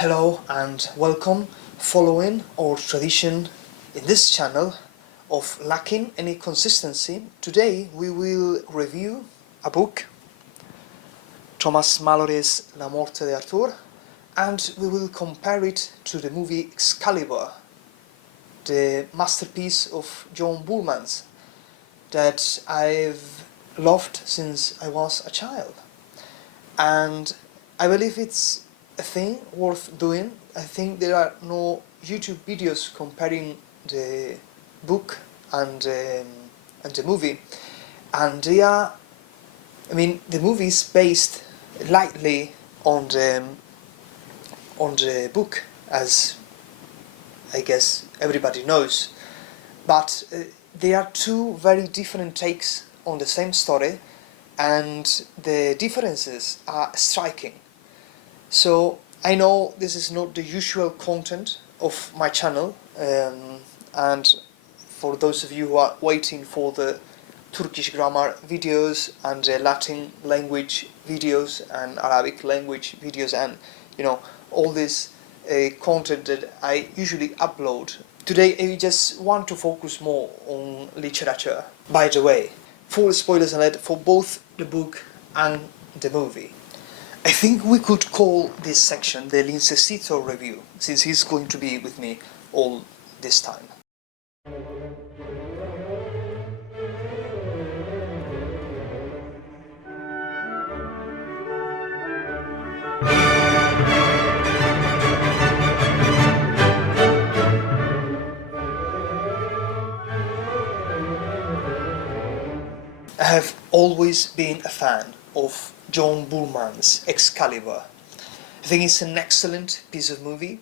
Hello and welcome. Following our tradition in this channel of lacking any consistency, today we will review a book, Thomas Malory's La Morte de Arthur, and we will compare it to the movie Excalibur, the masterpiece of John Bullman's that I've loved since I was a child. And I believe it's a thing worth doing. I think there are no YouTube videos comparing the book and the movie, and the movie is based lightly on the book, as I guess everybody knows, but there are two very different takes on the same story, and the differences are striking. So I know this is not the usual content of my channel, and for those of you who are waiting for the Turkish grammar videos and the Latin language videos and Arabic language videos and all this content that I usually upload, today I just want to focus more on literature. By the way, full spoilers alert for both the book and the movie. I think we could call this section the LINSESITO review, since he's going to be with me all this time. I have always been a fan of John Bullman's Excalibur. I think it's an excellent piece of movie,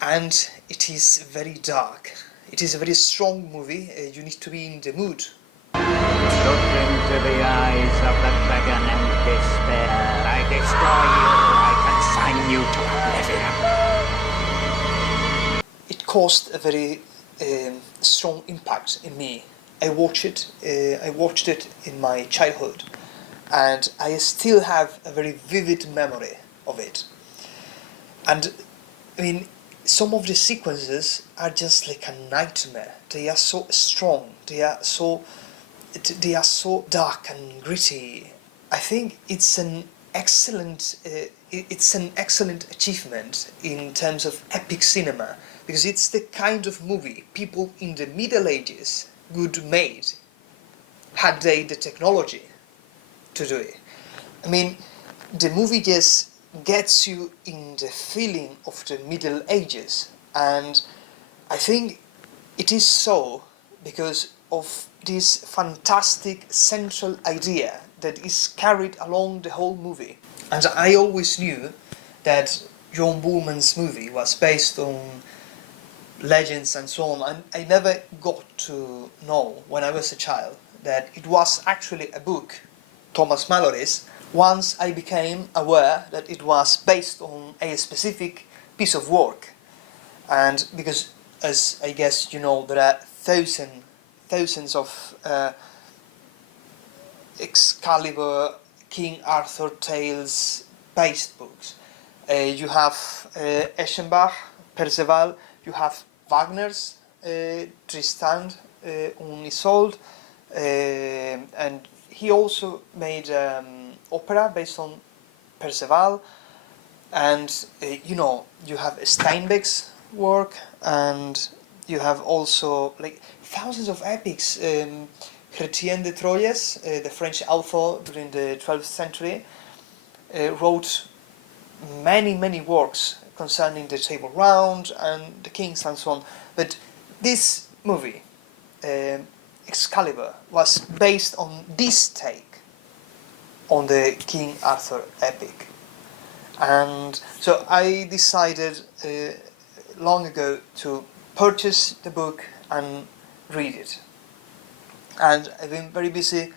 and it is very dark. It is a very strong movie. You need to be in the mood. Look into the eyes of the dragon and despair. I destroy you. I consign you to oblivion. It caused a very strong impact in me. I watched it in my childhood, and I still have a very vivid memory of it. And some of the sequences are just like a nightmare. They are so strong. They are so dark and gritty. I think it's an excellent achievement in terms of epic cinema, because it's the kind of movie people in the Middle Ages would made had they the technology to do it. The movie just gets you in the feeling of the Middle Ages, and I think it is so because of this fantastic central idea that is carried along the whole movie. And I always knew that John Bullman's movie was based on legends and so on, and I never got to know when I was a child that it was actually a book, Thomas Malory's, once I became aware that it was based on a specific piece of work. And because, as I guess you know, there are thousands of Excalibur, King Arthur tales based books. You have Eschenbach, Perceval, you have Wagner's Tristan und Isolde, and he also made opera based on Perceval, and you have Steinbeck's work, and you have also like thousands of epics. Chrétien de Troyes, the French author during the 12th century, wrote many works concerning the Table Round and the kings and so on. But this movie, Excalibur, was based on this take on the King Arthur epic. And so I decided long ago to purchase the book and read it. And I've been very busy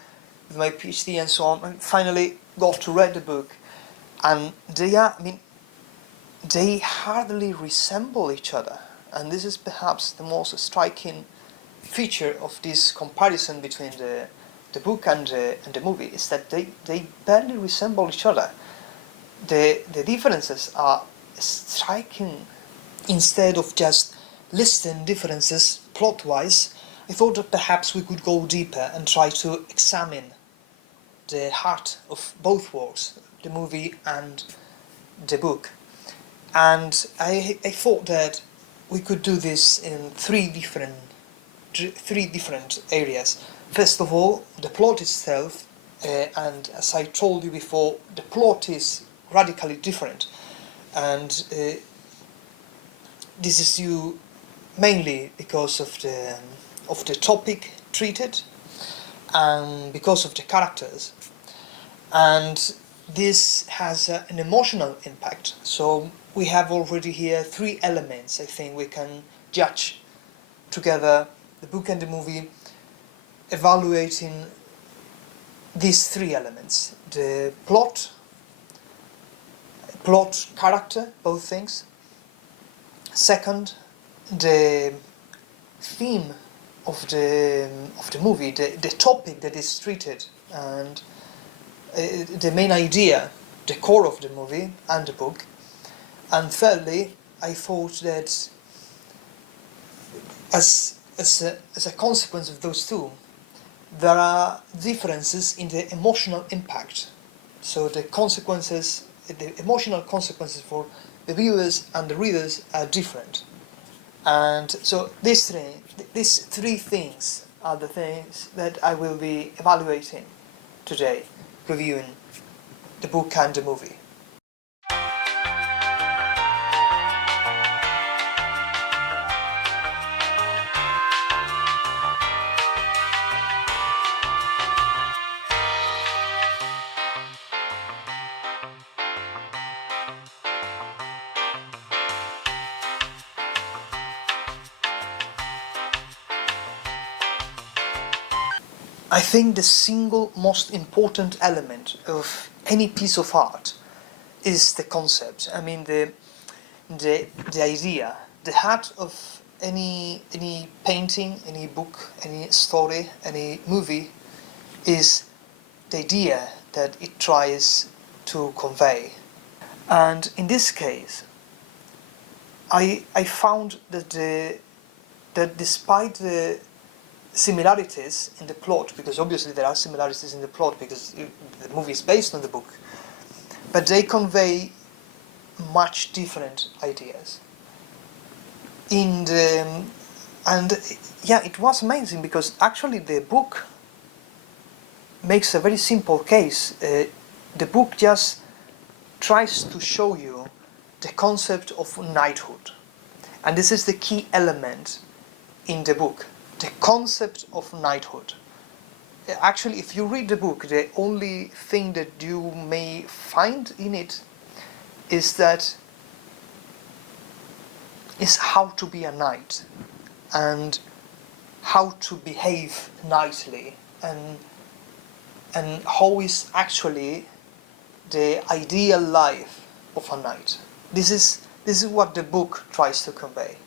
with my PhD and so on, and finally got to read the book. And they hardly resemble each other. And this is perhaps the most striking feature of this comparison between the book and the movie, is that they barely resemble each other. The differences are striking. Instead of just listing differences plot-wise, I thought that perhaps we could go deeper and try to examine the heart of both works, the movie and the book. And I thought that we could do this in three different areas. First of all, the plot itself, and as I told you before, the plot is radically different, and this is due mainly because of the topic treated and because of the characters, and this has an emotional impact. So we have already here three elements I think we can judge together, the book and the movie, evaluating these three elements: the plot, character, both things. Second, the theme of the movie, the topic that is treated, and the main idea, the core of the movie and the book. And thirdly, I thought that as a consequence of those two, there are differences in the emotional impact. So the emotional consequences for the viewers and the readers are different. And so these three things are the things that I will be evaluating today, reviewing the book and the movie. I think the single most important element of any piece of art is the concept. I mean, the idea, the heart of any painting, any book, any story, any movie is the idea that it tries to convey. And in this case, I found that despite the similarities in the plot, because obviously there are similarities in the plot because the movie is based on the book, but they convey much different ideas. And yeah, it was amazing because actually the book makes a very simple case. The book just tries to show you the concept of knighthood, and this is the key element in the book. The concept of knighthood. Actually, if you read the book, the only thing that you may find in it is how to be a knight and how to behave knightly, and how is actually the ideal life of a knight. This is what the book tries to convey,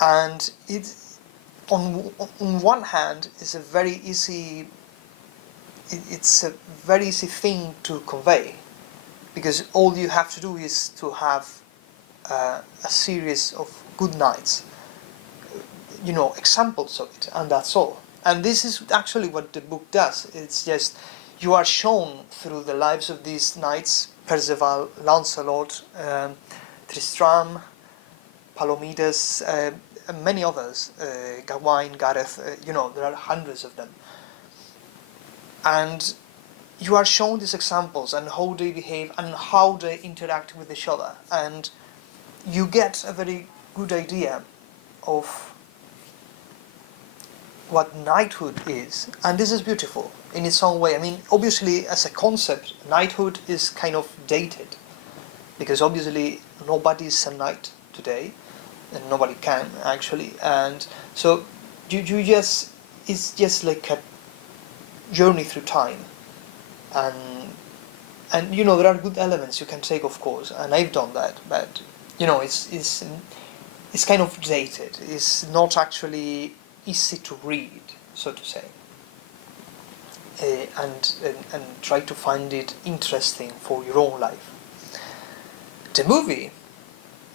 and it. On one hand, it's a very easy thing to convey, because all you have to do is to have a series of good knights, examples of it, and that's all. And this is actually what the book does. It's just you are shown through the lives of these knights: Perceval, Lancelot, Tristram, Palomides, and many others, Gawain, Gareth, there are hundreds of them. And you are shown these examples and how they behave and how they interact with each other. And you get a very good idea of what knighthood is. And this is beautiful in its own way. I mean, obviously, as a concept, knighthood is kind of dated, because obviously nobody's a knight today. And nobody can actually, and so it's just like a journey through time, and there are good elements you can take, of course, and I've done that, but it's kind of dated. It's not actually easy to read, so to say, and try to find it interesting for your own life. The movie,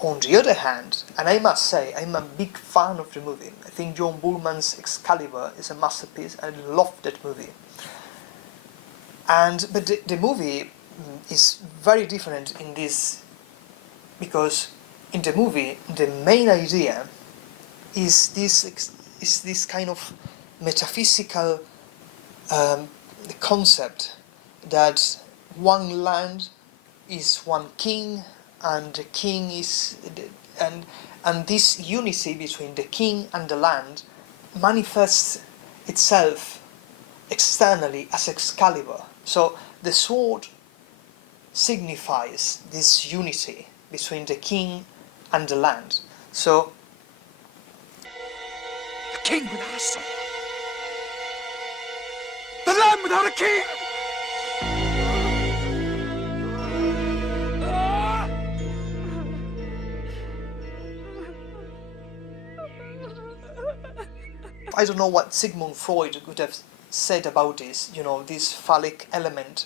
on the other hand, and I must say, I'm a big fan of the movie. I think John Bullman's Excalibur is a masterpiece. I love that movie. But the movie is very different in this, because in the movie, the main idea is this kind of metaphysical concept that one land is one king, and the king is and this unity between the king and the land manifests itself externally as Excalibur. So the sword signifies this unity between the king and the land. So the king without a sword, the land without a king. I don't know what Sigmund Freud would have said about this, this phallic element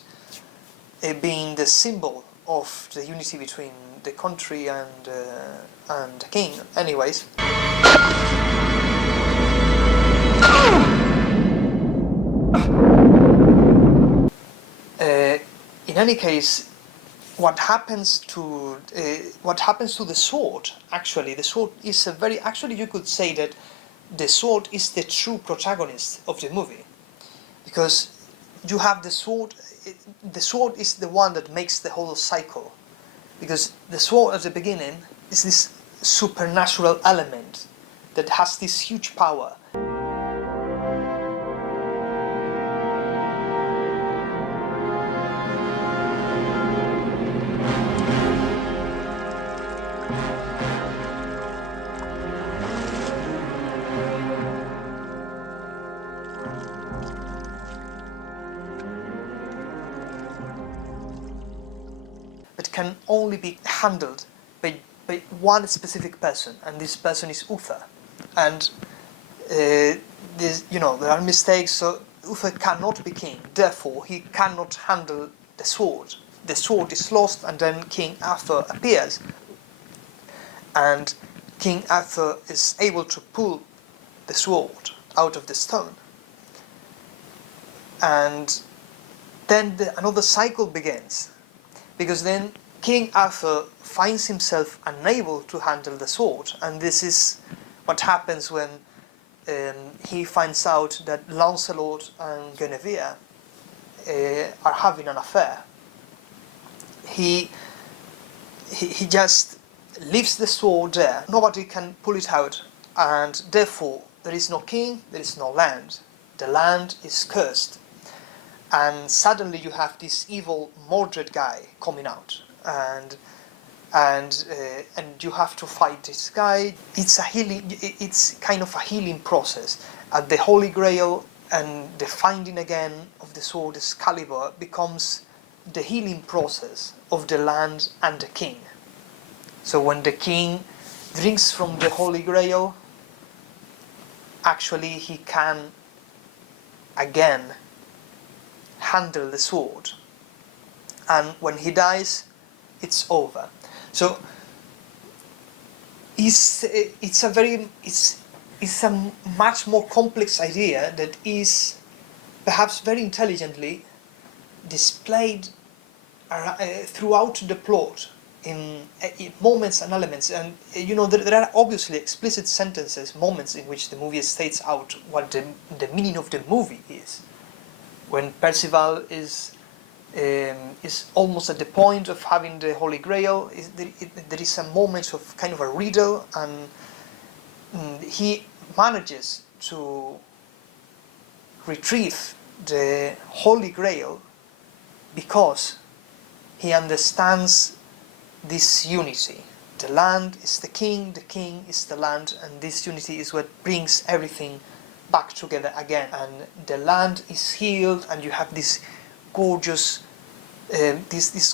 being the symbol of the unity between the country and the king. Anyways. In any case, what happens to the sword? Actually, the sword is actually you could say that the sword is the true protagonist of the movie, because you have the sword. The sword is the one that makes the whole cycle, because the sword at the beginning is this supernatural element that has this huge power. That can only be handled by one specific person, and this person is Uther. And there are mistakes, so Uther cannot be king, therefore he cannot handle the sword. The sword is lost, and then King Arthur appears, and King Arthur is able to pull the sword out of the stone. And then another cycle begins, because then King Arthur finds himself unable to handle the sword, and this is what happens when he finds out that Lancelot and Guinevere are having an affair. He just leaves the sword there. Nobody can pull it out, and therefore there is no king, there is no land. The land is cursed. And suddenly you have this evil Mordred guy coming out, and you have to fight this guy. It's kind of a healing process. At the Holy Grail and the finding again of the sword Excalibur becomes the healing process of the land and the king. So when the king drinks from the Holy Grail, actually he can again handle the sword, and when he dies, it's over. So it's a much more complex idea that is perhaps very intelligently displayed throughout the plot in moments and elements. And there are obviously explicit sentences, moments in which the movie states out what the meaning of the movie is. When Percival is almost at the point of having the Holy Grail, there is a moment of kind of a riddle, and he manages to retrieve the Holy Grail because he understands this unity. The land is the king is the land, and this unity is what brings everything back together again, and the land is healed, and you have this gorgeous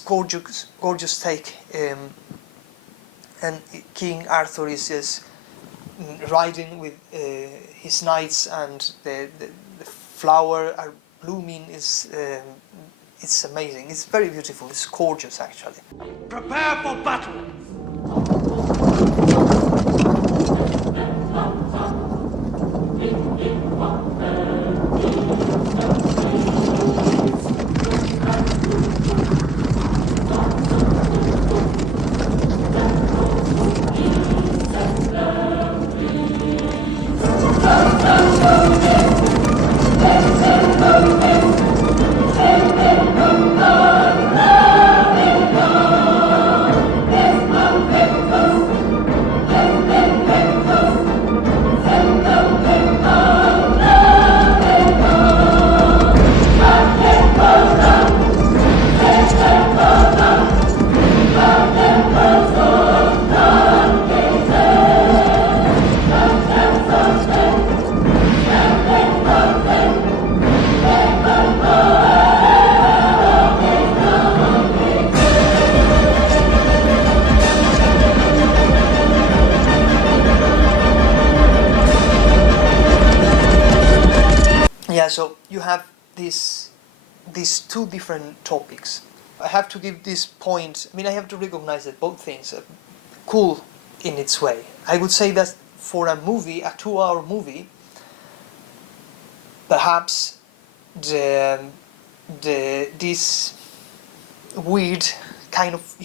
gorgeous take, and King Arthur is just riding with his knights, and the flower are blooming, is It's amazing. It's very beautiful. It's gorgeous, actually. Prepare for battle! Yeah, so you have these two different topics. I have to give this point, I mean, I have to recognize that both things are cool in its way. I would say that for a movie, a 2-hour movie, perhaps this weird kind of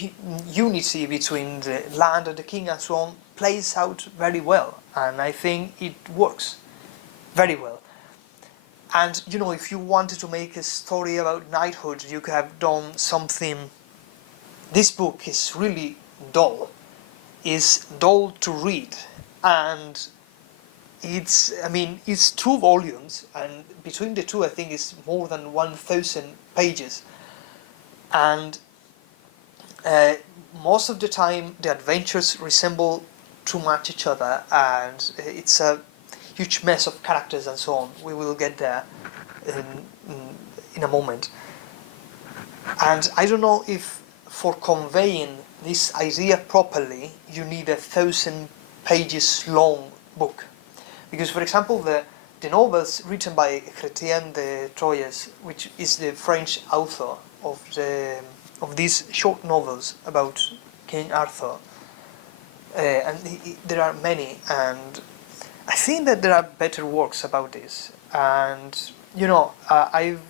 unity between the land and the king and so on plays out very well, and I think it works very well. And you know, if you wanted to make a story about knighthood, you could have done something. This book is really dull. It's dull to read, and it's 2 volumes, and between the two, I think it's more than 1,000 pages. And most of the time, the adventures resemble too much each other, and it's a huge mess of characters and so on. We will get there in a moment. And I don't know if for conveying this idea properly you need 1,000 pages long book. Because, for example, the novels written by Chrétien de Troyes, which is the French author of these short novels about King Arthur, and there are many, and I think that there are better works about this. And you know, I've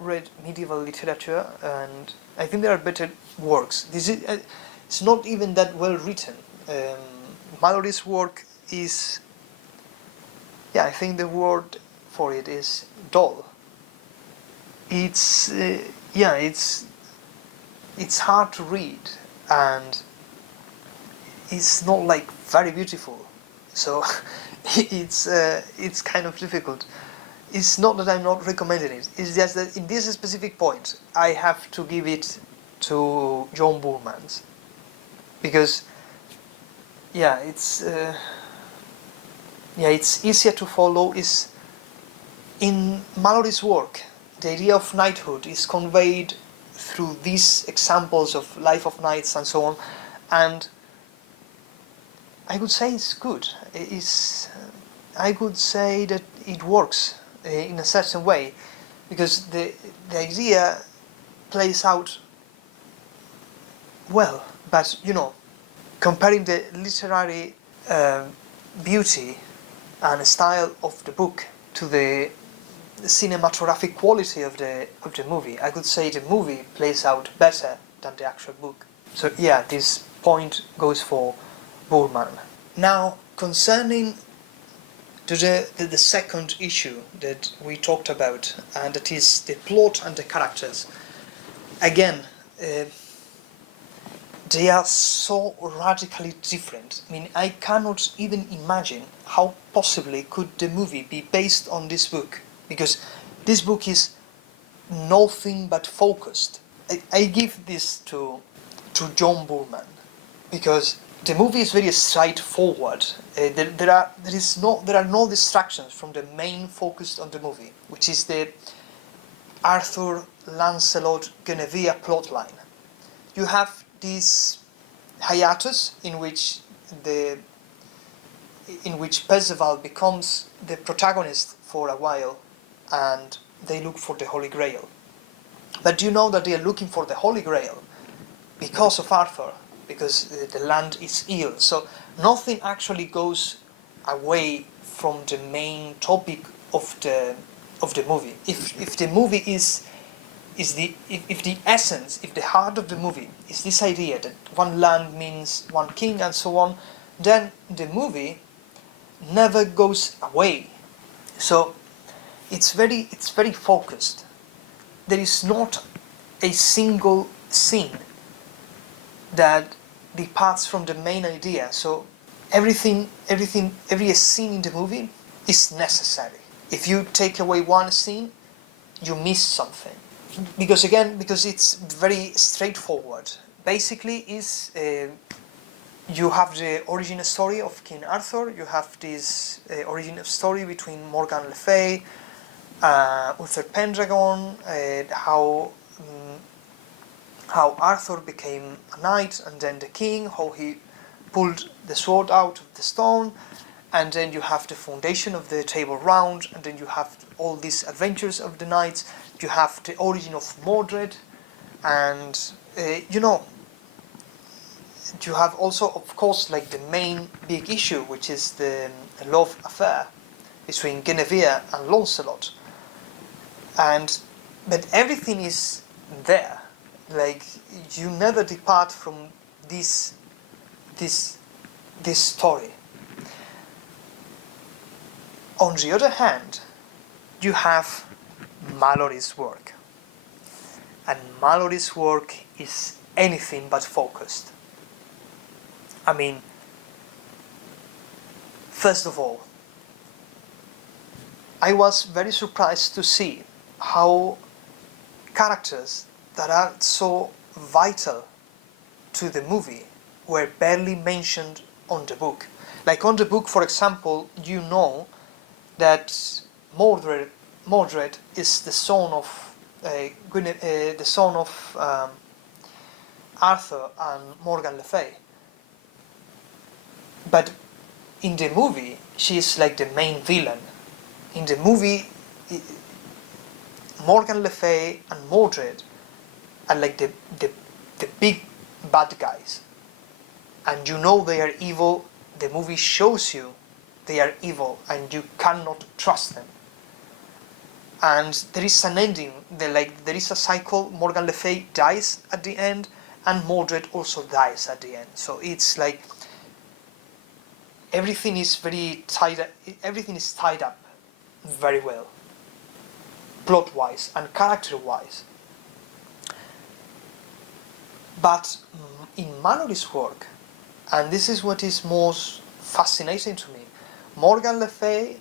read medieval literature, and I think there are better works. This is it's not even that well written. Malory's work is, yeah, I think the word for it is dull. It's it's hard to read, and it's not like very beautiful. So it's kind of difficult. It's not that I'm not recommending it. It's just that in this specific point, I have to give it to John Boorman's, because it's easier to follow. Is in Malory's work, the idea of knighthood is conveyed through these examples of life of knights and so on, and I would say it's good. I could say that it works in a certain way, because the idea plays out well. But you know, comparing the literary beauty and style of the book to the cinematographic quality of the movie, I could say the movie plays out better than the actual book. So yeah, this point goes for Boorman. Now, concerning the second issue that we talked about, and that is the plot and the characters. Again, they are so radically different. I mean, I cannot even imagine how possibly could the movie be based on this book, because this book is nothing but focused. I give this to John Boorman, because the movie is very straightforward. There are no distractions from the main focus on the movie, which is the Arthur, Lancelot, Guinevere plotline. You have this hiatus in which Perceval becomes the protagonist for a while, and they look for the Holy Grail. But you know that they are looking for the Holy Grail because of Arthur, because the land is ill. So nothing actually goes away from the main topic of the movie. If the movie is the if the essence, if the heart of the movie is this idea that one land means one king and so on, then the movie never goes away. So it's very focused. There is not a single scene that departs from the main idea. So every scene in the movie is necessary. If you take away one scene, you miss something. Because it's very straightforward. Basically, you have the origin story of King Arthur. You have this origin story between Morgan Le Fay, Uther Pendragon, how Arthur became a knight and then the king, how he pulled the sword out of the stone, and then you have the foundation of the Table Round, and then you have all these adventures of the knights. You have the origin of Mordred, and you have also, of course, like the main big issue, which is the love affair between Guinevere and Lancelot. But everything is there. Like, you never depart from this story. On the other hand, you have Malory's work. And Malory's work is anything but focused. I mean, first of all, I was very surprised to see how characters that are so vital to the movie were barely mentioned on the book. Like on the book, for example, you know that Mordred is the son of Arthur and Morgan Le Fay. But in the movie, she is like the main villain. In the movie, Morgan Le Fay and Mordred are like the big bad guys. And you know they are evil. The movie shows you they are evil and you cannot trust them. And there is an ending, there is a cycle. Morgan Le Fay dies at the end and Mordred also dies at the end. So it's like everything is tied up very well, plot-wise and character-wise. But in Malory's work, and this is what is most fascinating to me, Morgan Le Fay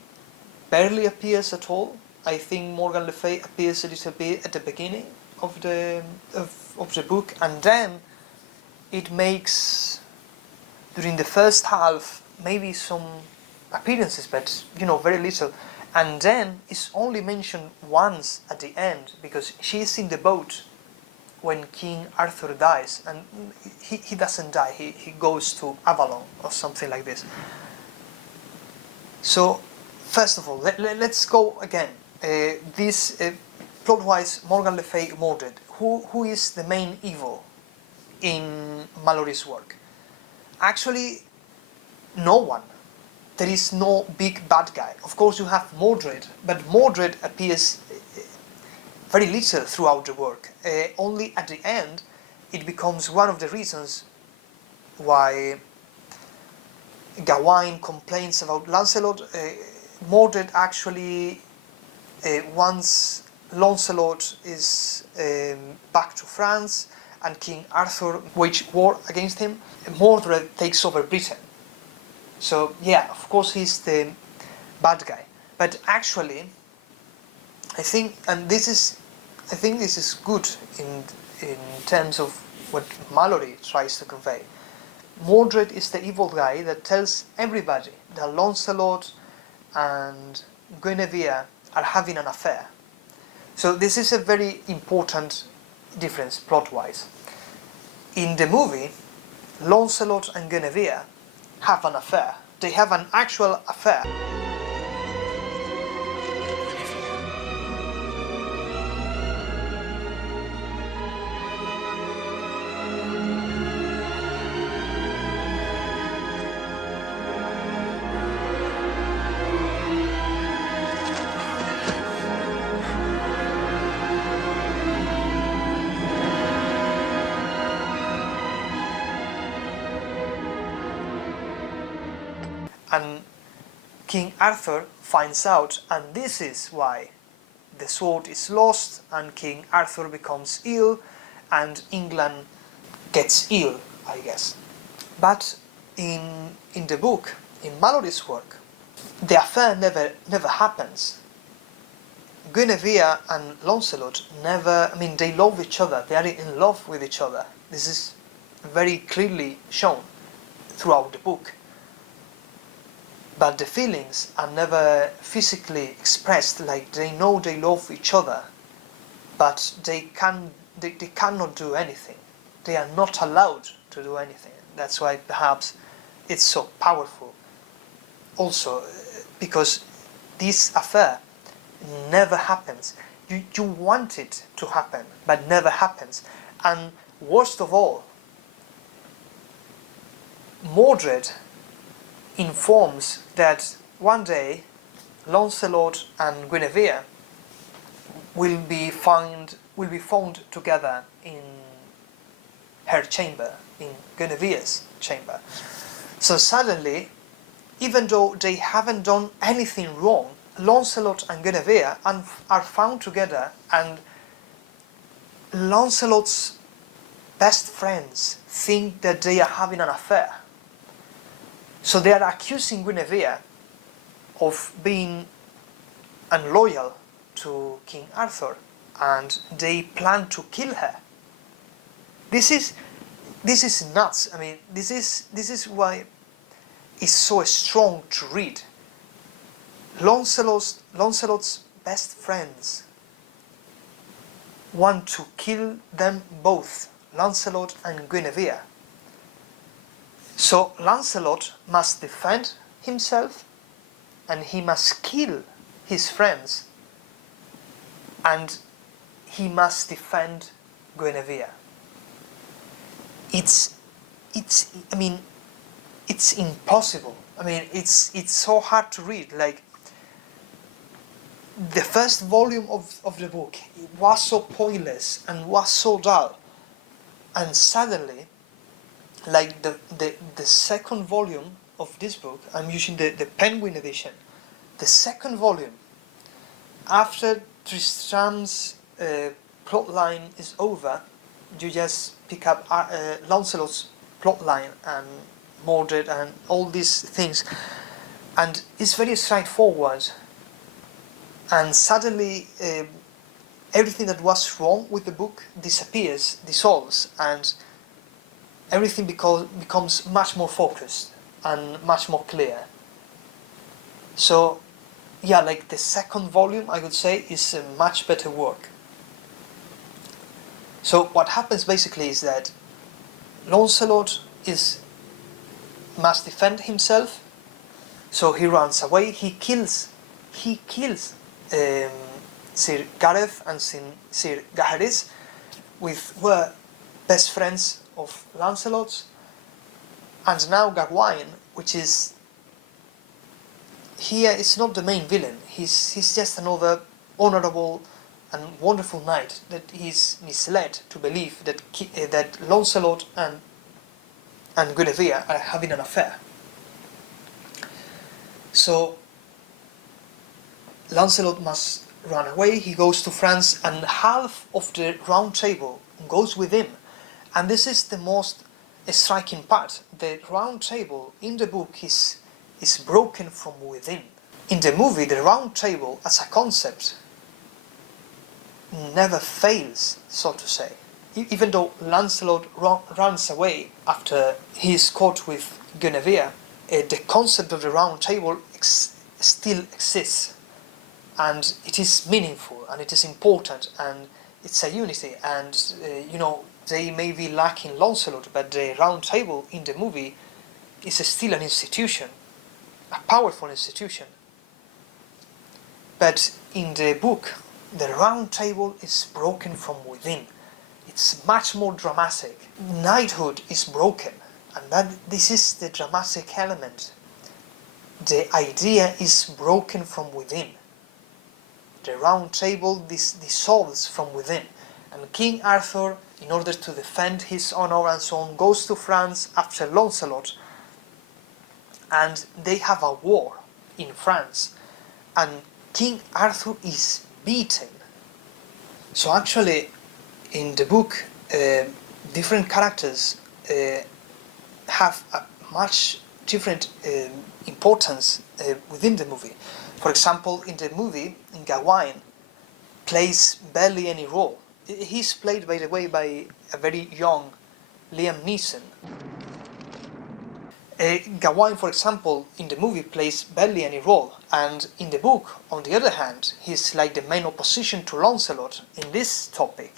barely appears at all. I think Morgan Le Fay appears a little bit at the beginning of the book, and then it makes, during the first half, maybe some appearances, but very little. And then it's only mentioned once at the end, because she is in the boat when King Arthur dies, and he doesn't die, he goes to Avalon or something like this. So, first of all, let's go again. Plot-wise, Morgan Le Fay, Mordred. Who is the main evil in Malory's work? Actually, no one. There is no big bad guy. Of course, you have Mordred, but Mordred appears very little throughout the work. Only at the end, it becomes one of the reasons why Gawain complains about Lancelot. Mordred actually, once Lancelot is back to France and King Arthur waged war against him, Mordred takes over Britain. So yeah, of course he's the bad guy. But actually, I think this is good in terms of what Malory tries to convey. Mordred is the evil guy that tells everybody that Lancelot and Guinevere are having an affair. So this is a very important difference plot-wise. In the movie, Lancelot and Guinevere have an affair. They have an actual affair. And King Arthur finds out, and this is why the sword is lost, and King Arthur becomes ill, and England gets ill, I guess. But in the book, in Malory's work, the affair never happens. Guinevere and Lancelot never, they love each other, they are in love with each other. This is very clearly shown throughout the book. But the feelings are never physically expressed, like they know they love each other, but they cannot do anything. They are not allowed to do anything. That's why perhaps it's so powerful. Also, because this affair never happens. You want it to happen, but never happens. And worst of all, Mordred informs that one day Lancelot and Guinevere will be found together in her chamber, in Guinevere's chamber. So suddenly, even though they haven't done anything wrong, Lancelot and Guinevere are found together, and Lancelot's best friends think that they are having an affair. So they are accusing Guinevere of being unloyal to King Arthur, and they plan to kill her. This is nuts. This is why it's so strong to read. Lancelot's best friends want to kill them both, Lancelot and Guinevere. So Lancelot must defend himself, and he must kill his friends, and he must defend Guinevere. It's impossible. It's so hard to read. Like, the first volume of the book, it was so pointless and was so dull, and suddenly, like the second volume of this book, I'm using the Penguin edition, the second volume, after Tristram's plotline is over, you just pick up Lancelot's plotline and Mordred and all these things, and it's very straightforward. And suddenly, everything that was wrong with the book dissolves, and everything becomes much more focused and much more clear. So, yeah, like the second volume, I would say, is a much better work. So what happens basically is that Lancelot must defend himself, so he runs away. He kills Sir Gareth and Sir Gaheris, were best friends of Lancelot's, and now Gawain, which is here, is not the main villain. He's just another honorable and wonderful knight that he's misled to believe that Lancelot and Guinevere are having an affair. So Lancelot must run away. He goes to France, and half of the Round Table goes with him. And this is the most striking part. The Round Table in the book is broken from within. In the movie, the Round Table as a concept never fails, so to say. Even though Lancelot runs away after he is caught with Guinevere, the concept of the Round Table still exists. And it is meaningful, and it is important, and it's a unity. And, they may be lacking Lancelot, but the Round Table in the movie is still an institution, a powerful institution. But in the book, the Round Table is broken from within. It's much more dramatic. Knighthood is broken, and this is the dramatic element. The idea is broken from within. The Round Table dissolves from within, and King Arthur, in order to defend his honor and so on, goes to France after Lancelot, and they have a war in France, and King Arthur is beaten. So actually, in the book, different characters have a much different importance within the movie. For example, in the movie, Gawain plays barely any role. He's played, by the way, by a very young Liam Neeson. Gawain, for example, in the movie plays barely any role, and in the book, on the other hand, he's like the main opposition to Lancelot in this topic.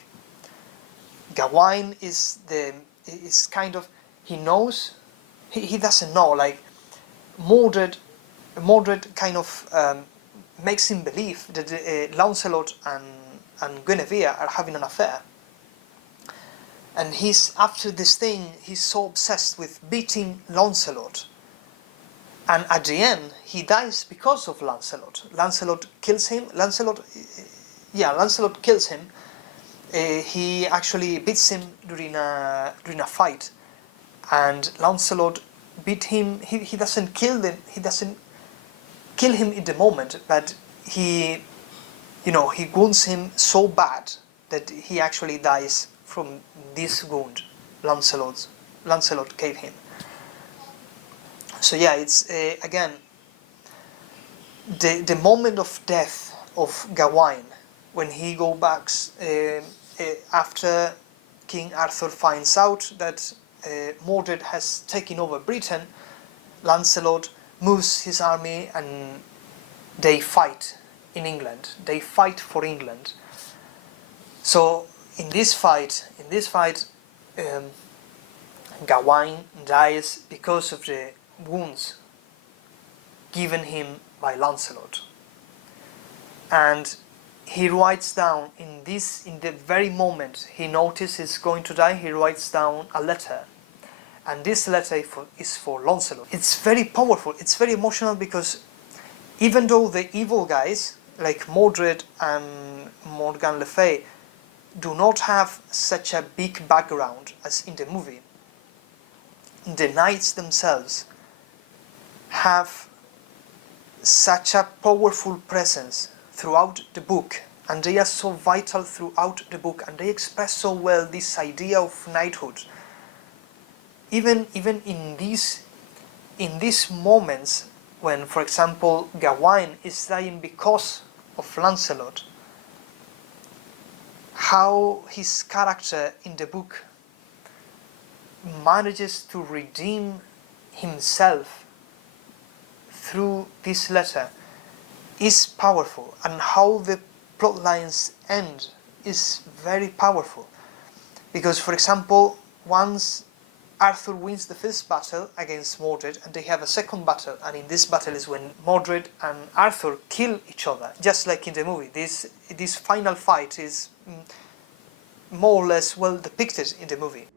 Gawain is kind of, he knows, he doesn't know, like Mordred kind of makes him believe that Lancelot and Guinevere are having an affair. And after this thing, he's so obsessed with beating Lancelot. And at the end, he dies because of Lancelot. Lancelot kills him. Lancelot kills him. He actually beats him during a fight. And Lancelot beat him. He doesn't kill him. He doesn't kill him in the moment, but he wounds him so bad that he actually dies from this wound Lancelot gave him. So yeah, it's again the moment of death of Gawain, when he goes back after King Arthur finds out that Mordred has taken over Britain. Lancelot moves his army and they fight in England. They fight for England. So in this fight, Gawain dies because of the wounds given him by Lancelot. And he writes down in the very moment he notices he's going to die, he writes down a letter. And this letter is for Lancelot. It's very powerful, it's very emotional, because even though the evil guys, like Mordred and Morgan Le Fay, do not have such a big background as in the movie, the knights themselves have such a powerful presence throughout the book, and they are so vital throughout the book, and they express so well this idea of knighthood. Even in these moments when, for example, Gawain is dying because of Lancelot, how his character in the book manages to redeem himself through this letter is powerful, and how the plot lines end is very powerful. Because, for example, once Arthur wins the first battle against Mordred, and they have a second battle, and in this battle is when Mordred and Arthur kill each other, just like in the movie. This final fight is more or less well depicted in the movie.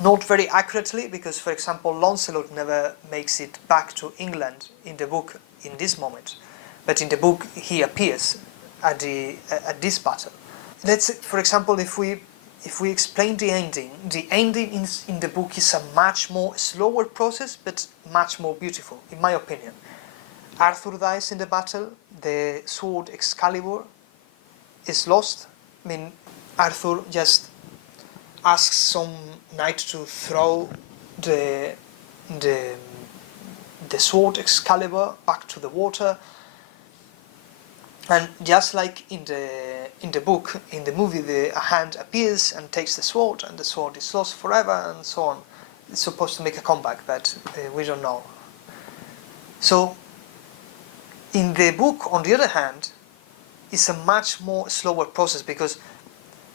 Not very accurately, because, for example, Lancelot never makes it back to England in the book in this moment, but in the book he appears at this battle. For example, if we explain the ending in the book is a much more slower process, but much more beautiful, in my opinion. Arthur dies in the battle. The sword Excalibur is lost. I mean, Arthur just asks some knight to throw the sword Excalibur back to the water, and just like in the book, in the movie, a hand appears and takes the sword, and the sword is lost forever, and so on. It's supposed to make a comeback, but we don't know. So in the book, on the other hand, it's a much more slower process, because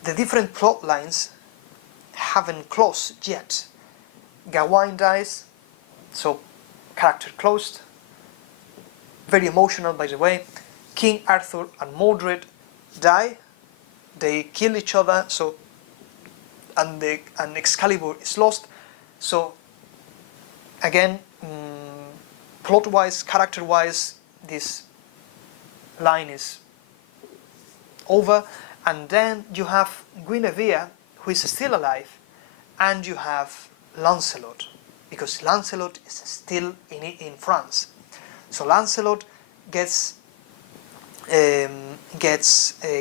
the different plot lines haven't closed yet. Gawain dies, so character closed. Very emotional, by the way. King Arthur and Mordred die, they kill each other, so and Excalibur is lost. So again, plot-wise, character-wise, this line is over, and then you have Guinevere, who is still alive, and you have Lancelot, because Lancelot is still in France. So Lancelot gets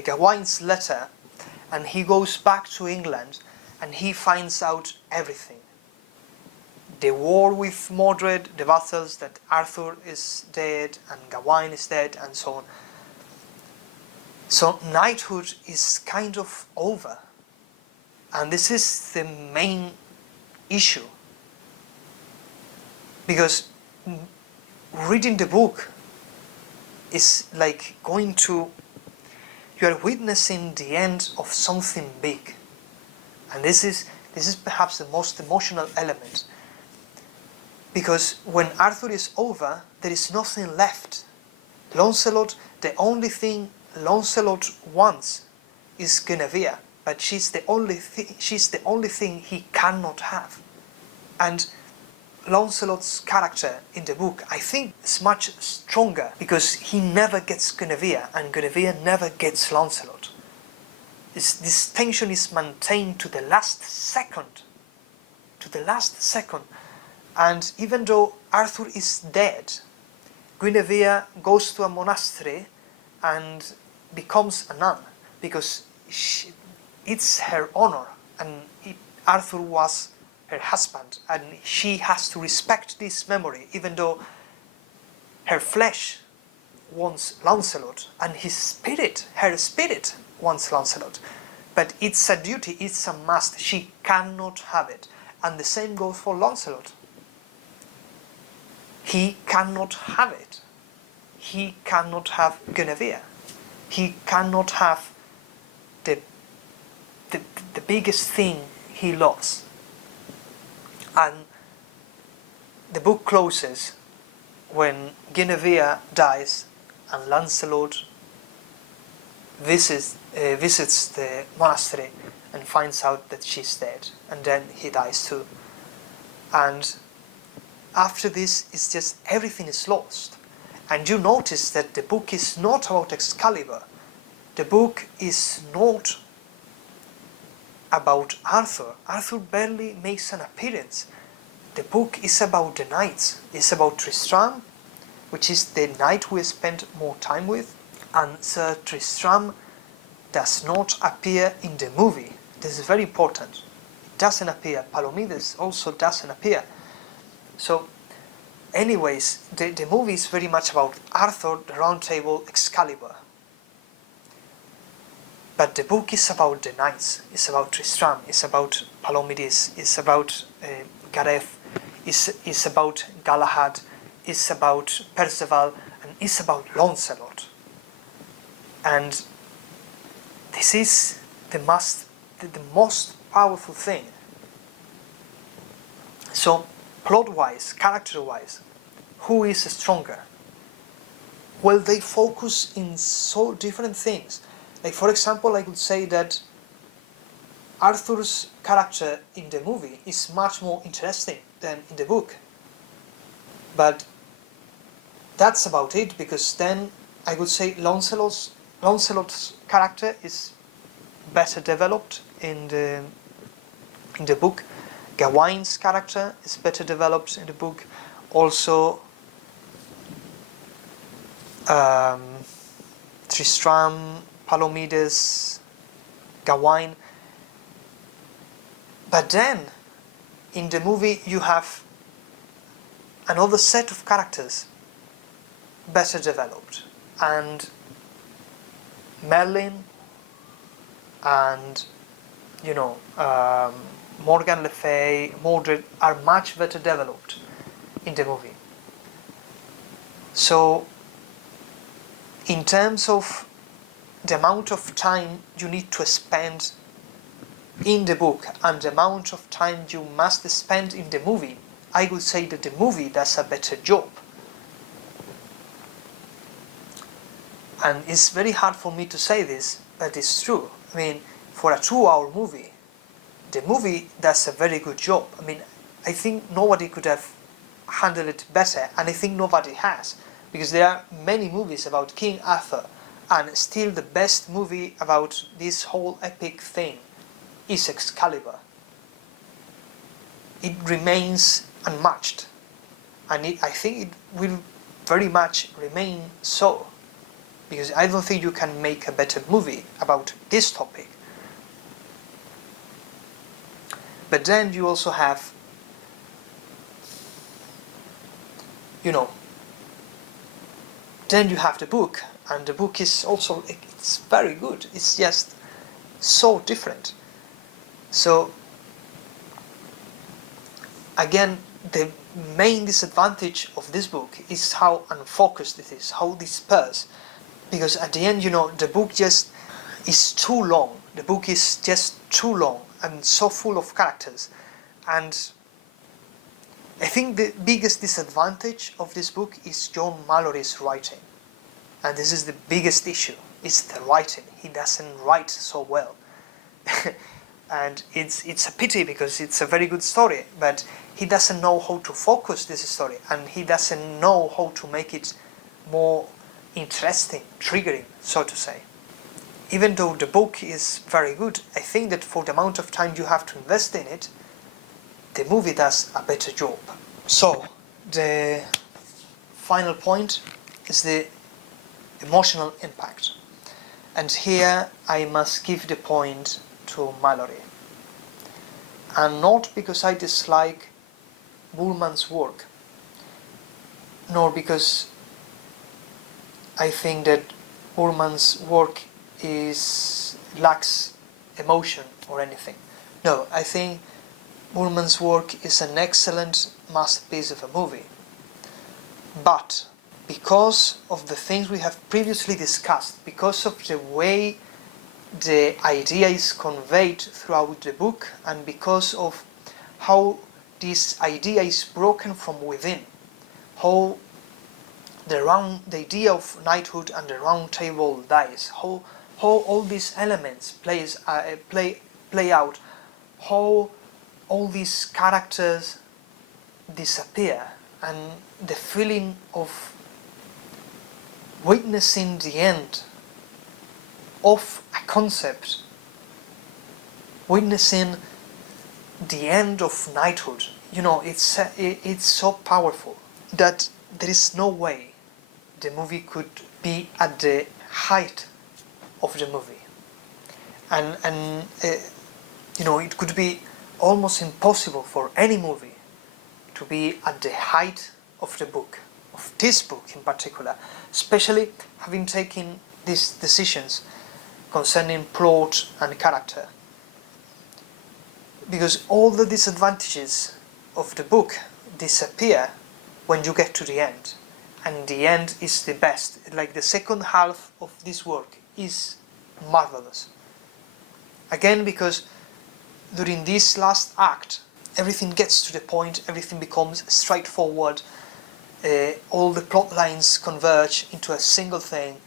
Gawain's letter, and he goes back to England, and he finds out everything. The war with Mordred, the battles, that Arthur is dead and Gawain is dead, and so on. So knighthood is kind of over, and this is the main issue, because reading the book is like going to, you are witnessing the end of something big, and this is perhaps the most emotional element, because when Arthur is over, there is nothing left. Lancelot, the only thing Lancelot wants is Guinevere, but she's the only thing he cannot have. And Lancelot's character in the book, I think, is much stronger, because he never gets Guinevere and Guinevere never gets Lancelot. This tension is maintained to the last second. And even though Arthur is dead, Guinevere goes to a monastery and becomes a nun, because it's her honor, and Arthur was her husband, and she has to respect this memory, even though her flesh wants Lancelot, and her spirit wants Lancelot. But it's a duty, it's a must, she cannot have it. And the same goes for Lancelot. He cannot have it. He cannot have Guinevere. He cannot have the biggest thing he loves. And the book closes when Guinevere dies and Lancelot visits the monastery and finds out that she's dead, and then he dies too. And after this, it's just everything is lost. And you notice that the book is not about Excalibur. The book is not about Arthur. Arthur barely makes an appearance. The book is about the knights. It's about Tristram, which is the knight we spend more time with, and Sir Tristram does not appear in the movie. This is very important. It doesn't appear. Palomides also doesn't appear. So, anyways, the movie is very much about Arthur, the Round Table, Excalibur. But the book is about the knights. It's about Tristram. It's about Palomides. It's about Gareth. It's about Galahad. It's about Perceval, and it's about Lancelot. And this is the most powerful thing. So, plot-wise, character-wise, who is stronger? Well, they focus in so different things. Like, for example, I could say that Arthur's character in the movie is much more interesting than in the book. But that's about it, because then I would say Lancelot's character is better developed in the book. Gawain's character is better developed in the book. Also, Tristram, Palomides, Gawain. But then, in the movie, you have another set of characters better developed, and Merlin and Morgan Le Fay, Mordred are much better developed in the movie. So, in terms of the amount of time you need to spend in the book and the amount of time you must spend in the movie, I would say that the movie does a better job. And it's very hard for me to say this, but it's true. I mean, for a 2-hour movie, the movie does a very good job. I mean, I think nobody could have handled it better, and I think nobody has, because there are many movies about King Arthur, and still the best movie about this whole epic thing is Excalibur. It remains unmatched, and I think it will very much remain so, because I don't think you can make a better movie about this topic. But then you also have, then you have the book, and the book is also, it's very good. It's just so different. So again, the main disadvantage of this book is how unfocused it is, how dispersed. Because at the end, the book just is too long. The book is just too long and so full of characters. And I think the biggest disadvantage of this book is John Malory's writing. And this is the biggest issue, it's the writing. He doesn't write so well. And it's a pity, because it's a very good story, but he doesn't know how to focus this story, and he doesn't know how to make it more interesting, triggering, so to say. Even though the book is very good, I think that for the amount of time you have to invest in it, the movie does a better job. So, the final point is the emotional impact. And here I must give the point to Malory. And not because I dislike Bullman's work, nor because I think that Bullman's work lacks emotion or anything. No, I think Bullman's work is an excellent masterpiece of a movie. But because of the things we have previously discussed, because of the way the idea is conveyed throughout the book, and because of how this idea is broken from within, how the idea of knighthood and the round table dies, how all these elements play out, how all these characters disappear, and the feeling of witnessing the end of a concept, witnessing the end of knighthood. It's so powerful that there is no way the movie could be at the height of the movie, and it could be almost impossible for any movie to be at the height of the book, of this book in particular, especially having taken these decisions concerning plot and character. Because all the disadvantages of the book disappear when you get to the end, and the end is the best. Like, the second half of this work is marvelous. Again, because during this last act, everything gets to the point, everything becomes straightforward, all the plot lines converge into a single thing,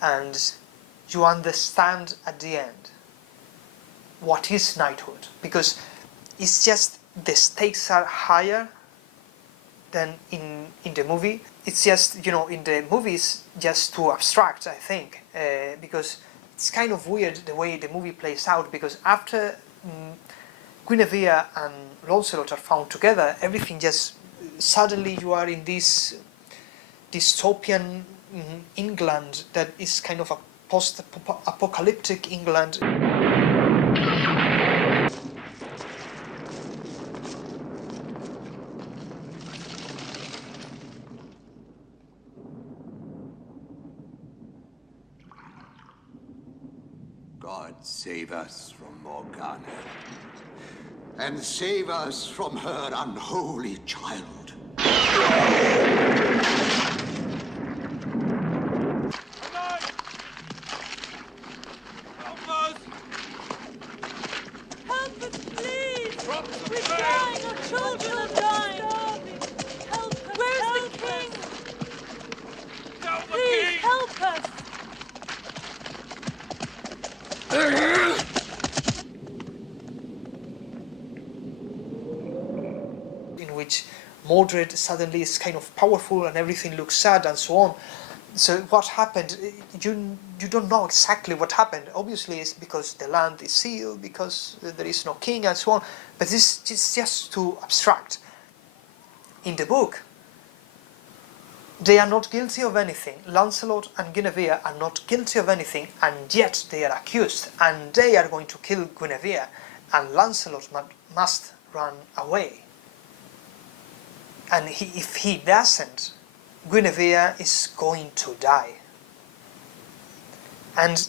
and you understand at the end what is knighthood, because it's just the stakes are higher than in the movie. It's just, in the movie it's just too abstract, I think, because it's kind of weird the way the movie plays out, because after Guinevere and Lancelot are found together, everything just, suddenly you are in this dystopian England that is kind of a post-apocalyptic England. God save us from Morgana, and save us from her unholy child. Help us, please! We're dying! Our children are dying! Help us! Where's the king? Please help us! Mordred suddenly is kind of powerful and everything looks sad and so on. So what happened? You don't know exactly what happened. Obviously, it's because the land is sealed, because there is no king and so on. But this is just too abstract. In the book, they are not guilty of anything. Lancelot and Guinevere are not guilty of anything, and yet they are accused, and they are going to kill Guinevere, and Lancelot must run away. And if he doesn't, Guinevere is going to die. And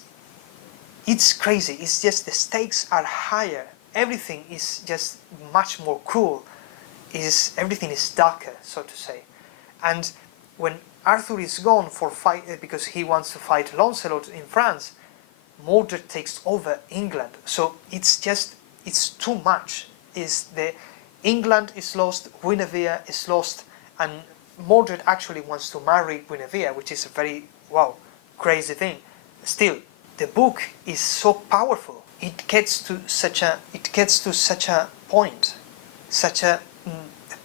it's crazy. It's just the stakes are higher. Everything is just much more cruel. Everything is darker, so to say. And when Arthur is gone for fight because he wants to fight Lancelot in France, Mordred takes over England. So it's too much. England is lost, Guinevere is lost, and Mordred actually wants to marry Guinevere, which is a very crazy thing. Still, the book is so powerful. It gets to such a point, such a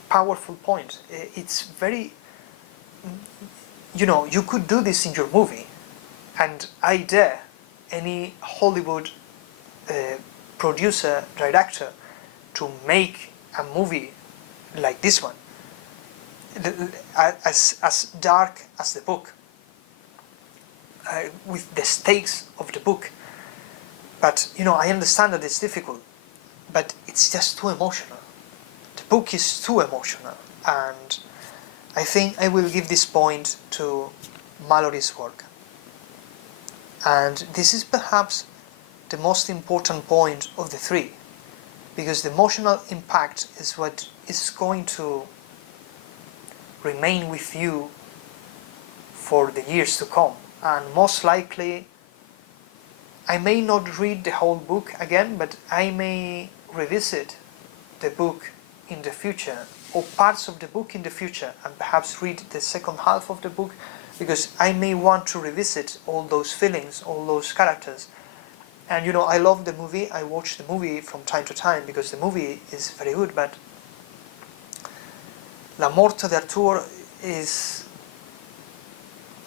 powerful point. It's very, you could do this in your movie, and I dare any Hollywood producer, director to make a movie like this one, as dark as the book, with the stakes of the book. But I understand that it's difficult, but it's just too emotional. The book is too emotional, and I think I will give this point to Malory's work. And this is perhaps the most important point of the three, because the emotional impact is what is going to remain with you for the years to come. And most likely, I may not read the whole book again, but I may revisit the book in the future, or parts of the book in the future, and perhaps read the second half of the book, because I may want to revisit all those feelings, all those characters. And I love the movie. I watch the movie from time to time because the movie is very good, but La Morte d'Arthur is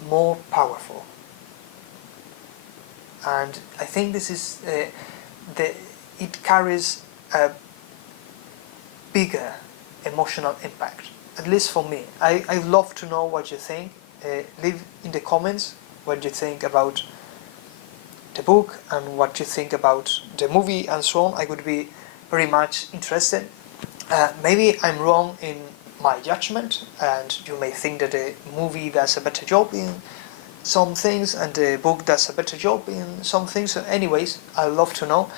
more powerful. And I think this is it carries a bigger emotional impact, at least for me. I'd love to know what you think. Leave in the comments what you think about the book and what you think about the movie and so on. I would be very much interested. Maybe I'm wrong in my judgment, and you may think that the movie does a better job in some things and the book does a better job in some things. So anyways, I'd love to know.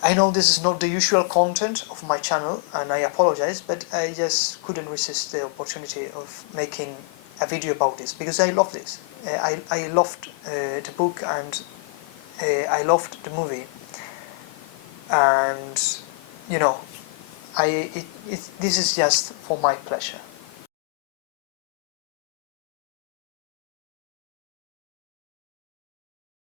I know this is not the usual content of my channel, and I apologize, but I just couldn't resist the opportunity of making a video about this, because I love this. I loved the book, and I loved the movie, and this is just for my pleasure.